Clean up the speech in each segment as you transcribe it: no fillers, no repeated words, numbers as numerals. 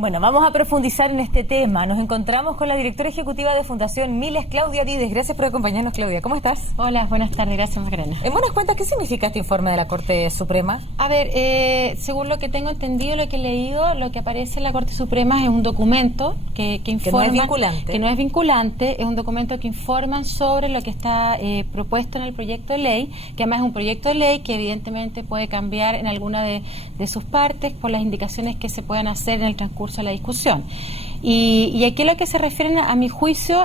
Bueno, vamos a profundizar en este tema. Nos encontramos con la directora ejecutiva de Fundación Miles, Claudia Dides. Gracias por acompañarnos, Claudia. ¿Cómo estás? Hola, buenas tardes. Gracias, Macarena. Buenas cuentas, ¿qué significa este informe de la Corte Suprema? A ver, según lo que tengo entendido, lo que he leído, lo que aparece en la Corte Suprema es un documento que informa... Que no es vinculante. Que no es vinculante, es un documento que informa sobre lo que está propuesto en el proyecto de ley, que además es un proyecto de ley que evidentemente puede cambiar en alguna de sus partes por las indicaciones que se puedan hacer en el transcurso de la discusión. Y aquí lo que se refieren a mi juicio,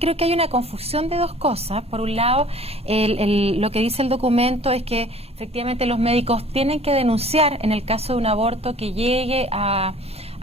creo que hay una confusión de dos cosas. Por un lado, lo que dice el documento es que efectivamente los médicos tienen que denunciar en el caso de un aborto que llegue a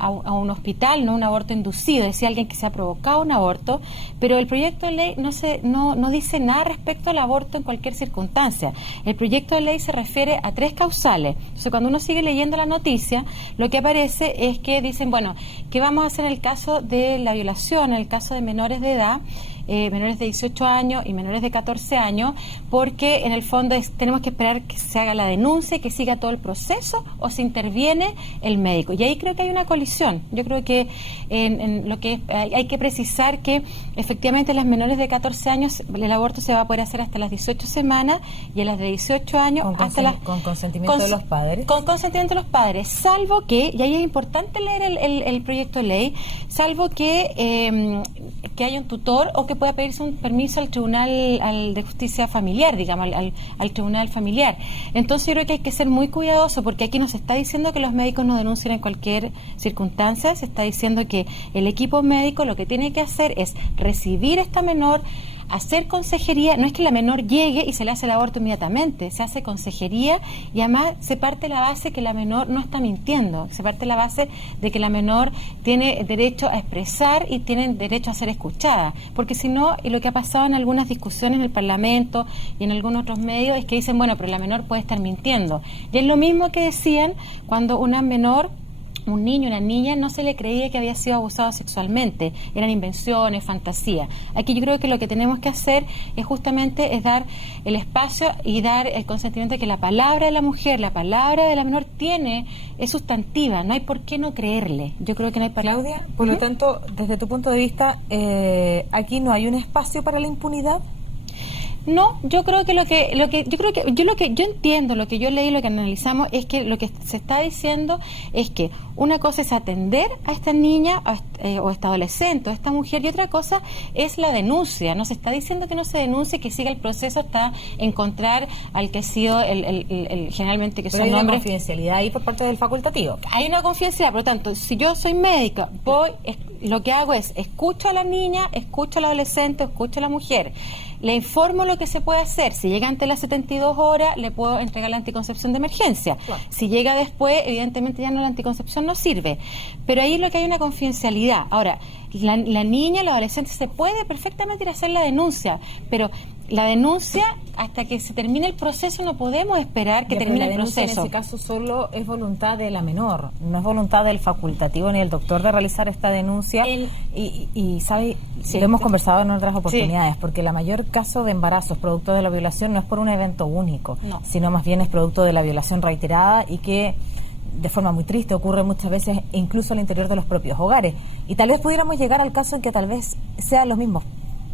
un hospital, no un aborto inducido, es decir, alguien que se ha provocado un aborto, pero el proyecto de ley no dice nada respecto al aborto en cualquier circunstancia. El proyecto de ley se refiere a 3 causales. Entonces, cuando uno sigue leyendo la noticia, lo que aparece es que dicen, bueno, ¿qué vamos a hacer en el caso de la violación, en el caso de menores de edad? Menores de 18 años y menores de 14 años, porque en el fondo tenemos que esperar que se haga la denuncia, que siga todo el proceso, o se interviene el médico. Y ahí creo que hay una colisión. Yo creo que en lo que hay que precisar que efectivamente las menores de 14 años el aborto se va a poder hacer hasta las 18 semanas y en las de 18 años con consentimiento de los padres. Con consentimiento de los padres, salvo que, y ahí es importante leer el proyecto de ley, salvo que haya un tutor o que pueda pedirse un permiso al Tribunal de Justicia Familiar, digamos, al Tribunal Familiar. Entonces yo creo que hay que ser muy cuidadoso, porque aquí no se está diciendo que los médicos no denuncien en cualquier circunstancia, se está diciendo que el equipo médico lo que tiene que hacer es recibir a esta menor, hacer consejería. No es que la menor llegue y se le hace el aborto inmediatamente, se hace consejería y además se parte la base que la menor no está mintiendo, se parte la base de que la menor tiene derecho a expresar y tiene derecho a ser escuchada, porque si no, y lo que ha pasado en algunas discusiones en el Parlamento y en algunos otros medios es que dicen, bueno, pero la menor puede estar mintiendo, y es lo mismo que decían cuando una menor, un niño, una niña, no se le creía que había sido abusado sexualmente, eran invenciones, fantasía. Aquí yo creo que lo que tenemos que hacer es justamente dar el espacio y dar el consentimiento de que la palabra de la mujer, la palabra de la menor es sustantiva, no hay por qué no creerle. Yo creo que no hay para... Claudia, por lo tanto, desde tu punto de vista, aquí no hay un espacio para la impunidad. No, yo creo que yo entiendo, lo que yo leí, lo que analizamos es que lo que se está diciendo es que una cosa es atender a esta niña o esta adolescente o esta mujer, y otra cosa es la denuncia. No se está diciendo que no se denuncie, que siga el proceso hasta encontrar al que ha sido generalmente que pero son hay hombres. Una confidencialidad ahí por parte del facultativo. Hay una confidencialidad, por lo tanto, si yo soy médica, lo que hago es escucho a la niña, escucho al adolescente, escucho a la mujer, le informo lo que se puede hacer. Si llega antes de las 72 horas, le puedo entregar la anticoncepción de emergencia. Claro. Si llega después, evidentemente ya no, la anticoncepción no sirve. Pero ahí es lo que hay una confidencialidad. Ahora, la niña, la adolescente, se puede perfectamente ir a hacer la denuncia, pero la denuncia, hasta que se termine el proceso, no podemos esperar que termine el proceso. En ese caso solo es voluntad de la menor, no es voluntad del facultativo ni del doctor de realizar esta denuncia. Y ¿sabe? Sí, lo hemos conversado en otras oportunidades, sí, porque la mayor caso de embarazos producto de la violación no es por un evento único, no, sino más bien es producto de la violación reiterada y que de forma muy triste ocurre muchas veces incluso al interior de los propios hogares. Y tal vez pudiéramos llegar al caso en que tal vez sean los mismos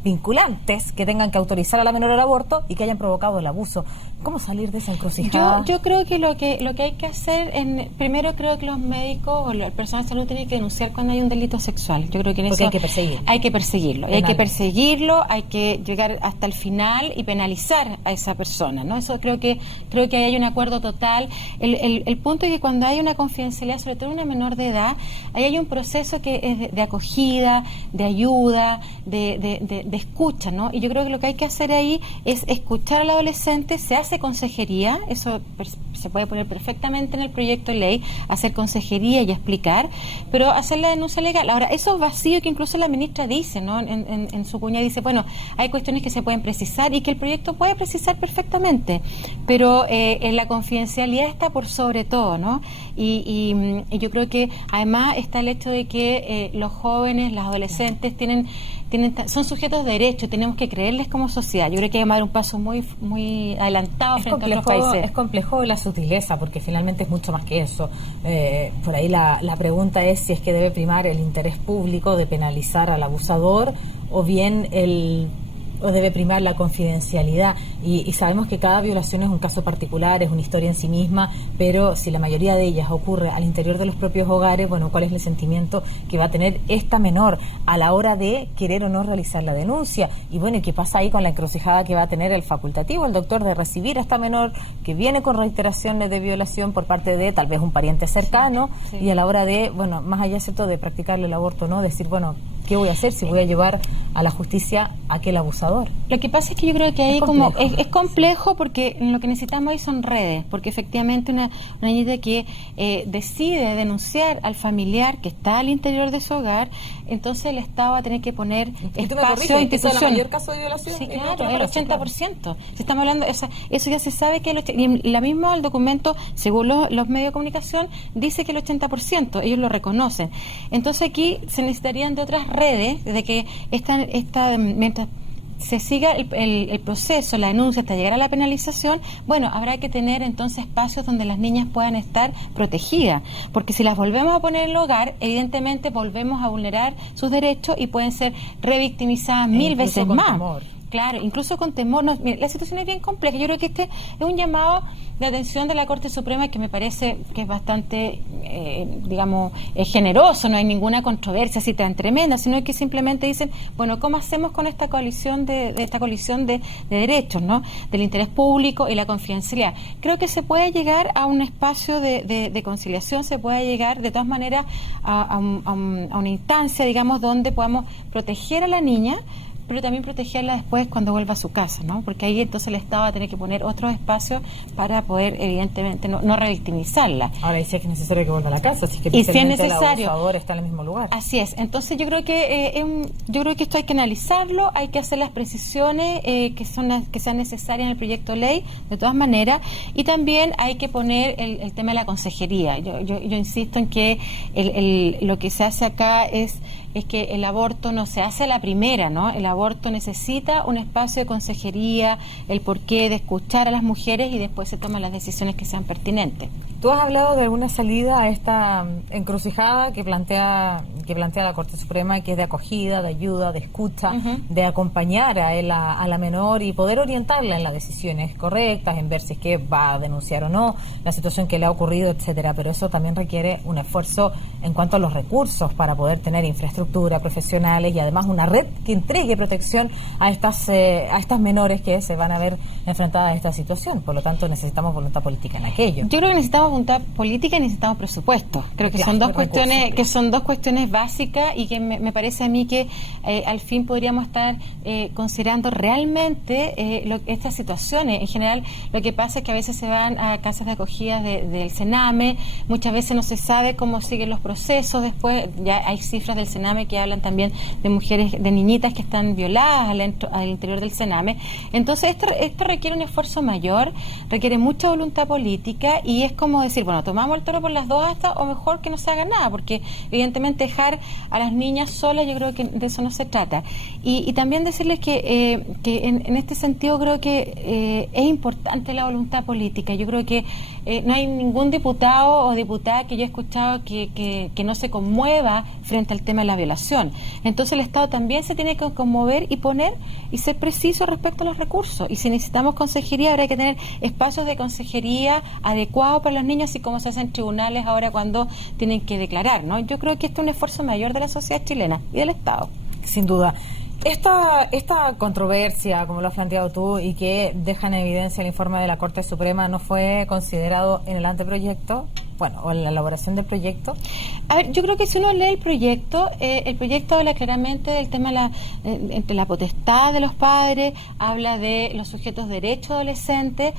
vinculantes que tengan que autorizar a la menor el aborto y que hayan provocado el abuso. ¿Cómo salir de esa encrucijada? Yo creo que lo que hay que hacer, primero creo que los médicos o el personal de salud tienen que denunciar cuando hay un delito sexual. Yo creo que en eso hay que perseguirlo. Hay que perseguirlo. Hay que perseguirlo, hay que llegar hasta el final y penalizar a esa persona, ¿no? Eso creo que ahí hay un acuerdo total. El punto es que cuando hay una confidencialidad, sobre todo una menor de edad, ahí hay un proceso que es de acogida, de ayuda, de escucha, ¿no? Y yo creo que lo que hay que hacer ahí es escuchar al adolescente. Se hace consejería, eso se puede poner perfectamente en el proyecto de ley, hacer consejería y explicar, pero hacer la denuncia legal. Ahora, esos vacíos que incluso la ministra dice, ¿no? En su cuña dice, bueno, hay cuestiones que se pueden precisar y que el proyecto puede precisar perfectamente, pero en la confidencialidad está por sobre todo, ¿no? Y yo creo que además está el hecho de que los jóvenes, los adolescentes tienen son sujetos de derecho, tenemos que creerles como sociedad. Yo creo que hay que dar un paso muy adelantado frente a otros países. Es complejo la sutileza, porque finalmente es mucho más que eso. Por ahí la pregunta es si es que debe primar el interés público de penalizar al abusador o bien o debe primar la confidencialidad, y sabemos que cada violación es un caso particular, es una historia en sí misma, pero si la mayoría de ellas ocurre al interior de los propios hogares, bueno, ¿cuál es el sentimiento que va a tener esta menor a la hora de querer o no realizar la denuncia? Y bueno, ¿qué pasa ahí con la encrucijada que va a tener el facultativo, el doctor, de recibir a esta menor que viene con reiteraciones de violación por parte de tal vez un pariente cercano, sí. Y a la hora de, bueno, más allá, ¿cierto?, de practicarle el aborto, ¿no?, decir, bueno, ¿qué voy a hacer si voy a llevar a la justicia a aquel abusador? Lo que pasa es que yo creo que ahí es complejo, porque lo que necesitamos ahí son redes, porque efectivamente una niñita que decide denunciar al familiar que está al interior de su hogar, entonces el Estado va a tener que poner espacio, institución. ¿Es el mayor caso de violación? Sí, claro, el 80%. Si estamos hablando, eso ya se sabe que la misma el documento, según los medios de comunicación, dice que el 80%, ellos lo reconocen. Entonces aquí se necesitarían de otras redes, de que mientras se siga el proceso, la denuncia hasta llegar a la penalización, bueno, habrá que tener entonces espacios donde las niñas puedan estar protegidas, porque si las volvemos a poner en el hogar, evidentemente volvemos a vulnerar sus derechos y pueden ser revictimizadas 1000 veces más. Temor. Claro, incluso con temor. No, mira, la situación es bien compleja. Yo creo que este es un llamado de atención de la Corte Suprema que me parece que es bastante, generoso. No hay ninguna controversia así tan tremenda, sino que simplemente dicen, bueno, ¿cómo hacemos con esta colisión de derechos, ¿no?, del interés público y la confidencialidad? Creo que se puede llegar a un espacio de conciliación, se puede llegar de todas maneras a una instancia, digamos, donde podamos proteger a la niña, pero también protegerla después cuando vuelva a su casa, ¿no? Porque ahí entonces el Estado va a tener que poner otros espacios para poder, evidentemente, no revictimizarla. Ahora, y si es necesario que vuelva a la casa, si es necesario, el abusador está en el mismo lugar. Así es. Entonces yo creo que esto hay que analizarlo, hay que hacer las precisiones que sean necesarias en el proyecto de ley, de todas maneras, y también hay que poner el tema de la consejería. Yo insisto en que lo que se hace acá es que el aborto no se hace a la primera, ¿no? El aborto necesita un espacio de consejería, el porqué de escuchar a las mujeres y después se toman las decisiones que sean pertinentes. ¿Tú has hablado de alguna salida a esta encrucijada que plantea la Corte Suprema, que es de acogida, de ayuda, de escucha, de acompañar a la menor y poder orientarla en las decisiones correctas, en ver si es que va a denunciar o no la situación que le ha ocurrido, etcétera? Pero eso también requiere un esfuerzo en cuanto a los recursos para poder tener infraestructura, profesionales y además una red que entregue protección a estas menores que se van a ver enfrentadas a esta situación. Por lo tanto, necesitamos voluntad política en aquello. Yo creo que necesitamos voluntad política y necesitamos presupuesto. Creo que son dos cuestiones básicas y que me parece a mí que al fin podríamos estar considerando realmente estas situaciones. En general, lo que pasa es que a veces se van a casas de acogida del Sename, muchas veces no se sabe cómo siguen los procesos. Después ya hay cifras del Sename que hablan también de mujeres, de niñitas que están violadas al interior del Sename. Entonces esto requiere un esfuerzo mayor, requiere mucha voluntad política y es como decir, bueno, tomamos el toro por las dos astas o mejor que no se haga nada, porque evidentemente dejar a las niñas solas, yo creo que de eso no se trata. Y también decirles que en este sentido creo que es importante la voluntad política. Yo creo que no hay ningún diputado o diputada que yo he escuchado que no se conmueva frente al tema de la violación. Entonces el Estado también se tiene que conmover y poner y ser preciso respecto a los recursos. Y si necesitamos consejería, habrá que tener espacios de consejería adecuados para los niños, así como se hacen tribunales ahora cuando tienen que declarar, ¿no? Yo creo que este es un esfuerzo mayor de la sociedad chilena y del Estado. Sin duda. Esta controversia, como lo has planteado tú, y que deja en evidencia el informe de la Corte Suprema, ¿no fue considerado en el anteproyecto? Bueno, o en la elaboración del proyecto. A ver, yo creo que si uno lee el proyecto habla claramente del tema entre la potestad de los padres, habla de los sujetos de derecho adolescentes,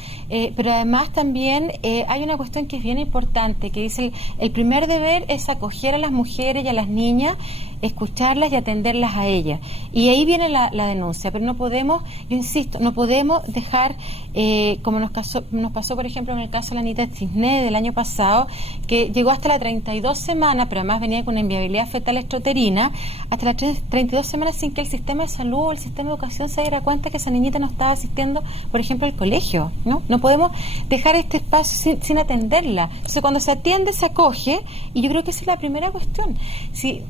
pero además también hay una cuestión que es bien importante, que dice el primer deber es acoger a las mujeres y a las niñas, escucharlas y atenderlas a ellas. Y ahí viene la denuncia, pero no podemos, yo insisto, no podemos dejar, como nos pasó, por ejemplo, en el caso de la Anita Cisné del año pasado, que llegó hasta la 32 semanas, pero además venía con una inviabilidad fetal extrauterina, hasta las 32 semanas sin que el sistema de salud o el sistema de educación se diera cuenta que esa niñita no estaba asistiendo, por ejemplo, al colegio, ¿no? No podemos dejar este espacio sin atenderla. Entonces, cuando se atiende, se acoge, y yo creo que esa es la primera cuestión. Si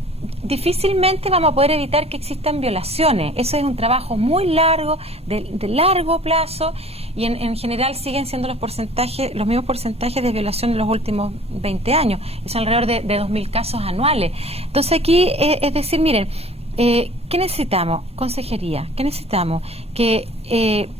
difícilmente vamos a poder evitar que existan violaciones. Eso es un trabajo muy largo, de largo plazo, y en general siguen siendo los mismos porcentajes de violación en los últimos 20 años. Es alrededor de 2.000 casos anuales. Entonces aquí es decir, miren, ¿qué necesitamos? Consejería. ¿Qué necesitamos? Que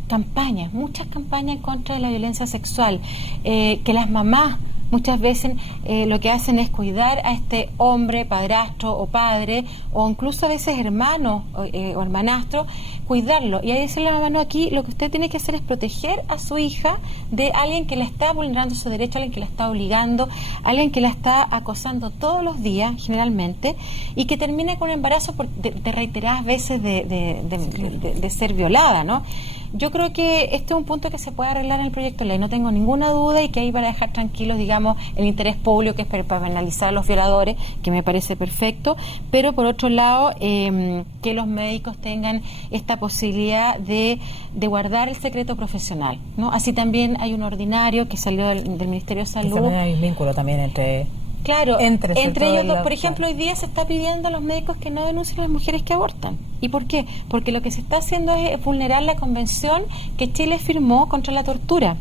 campañas, muchas campañas en contra de la violencia sexual, que las mamás muchas veces lo que hacen es cuidar a este hombre, padrastro o padre, o incluso a veces hermano o hermanastro, cuidarlo. Y ahí decirle a la mamá, no, aquí lo que usted tiene que hacer es proteger a su hija de alguien que la está vulnerando su derecho, alguien que la está obligando, alguien que la está acosando todos los días, generalmente, y que termine con un embarazo de reiteradas veces de ser violada, ¿no? Yo creo que este es un punto que se puede arreglar en el proyecto de ley, no tengo ninguna duda, y que ahí para dejar tranquilos, digamos, el interés público, que es para penalizar a los violadores, que me parece perfecto, pero por otro lado, que los médicos tengan esta posibilidad de guardar el secreto profesional, ¿no? Así también hay un ordinario que salió del Ministerio de Salud. Y también hay un vínculo también entre... Claro, entre ellos dos. Por ejemplo, hoy día se está pidiendo a los médicos que no denuncien a las mujeres que abortan. ¿Y por qué? Porque lo que se está haciendo es vulnerar la convención que Chile firmó contra la tortura.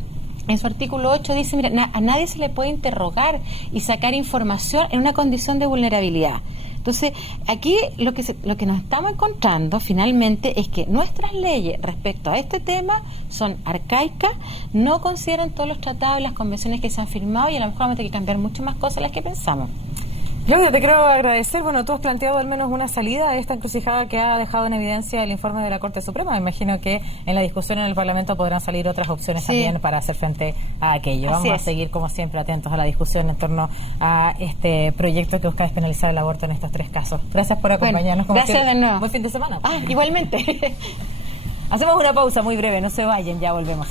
En su artículo 8 dice, mira, a nadie se le puede interrogar y sacar información en una condición de vulnerabilidad. Entonces, aquí lo que nos estamos encontrando finalmente es que nuestras leyes respecto a este tema son arcaicas, no consideran todos los tratados y las convenciones que se han firmado, y a lo mejor vamos a tener que cambiar muchas más cosas de las que pensamos. Claudia, te quiero agradecer. Bueno, tú has planteado al menos una salida a esta encrucijada que ha dejado en evidencia el informe de la Corte Suprema. Me imagino que en la discusión en el Parlamento podrán salir otras opciones también para hacer frente a aquello. Vamos a seguir, como siempre, atentos a la discusión en torno a este proyecto que busca despenalizar el aborto en estos 3 casos. Gracias por acompañarnos. Bueno, gracias de nuevo. Buen fin de semana. Igualmente. Hacemos una pausa muy breve, no se vayan, ya volvemos.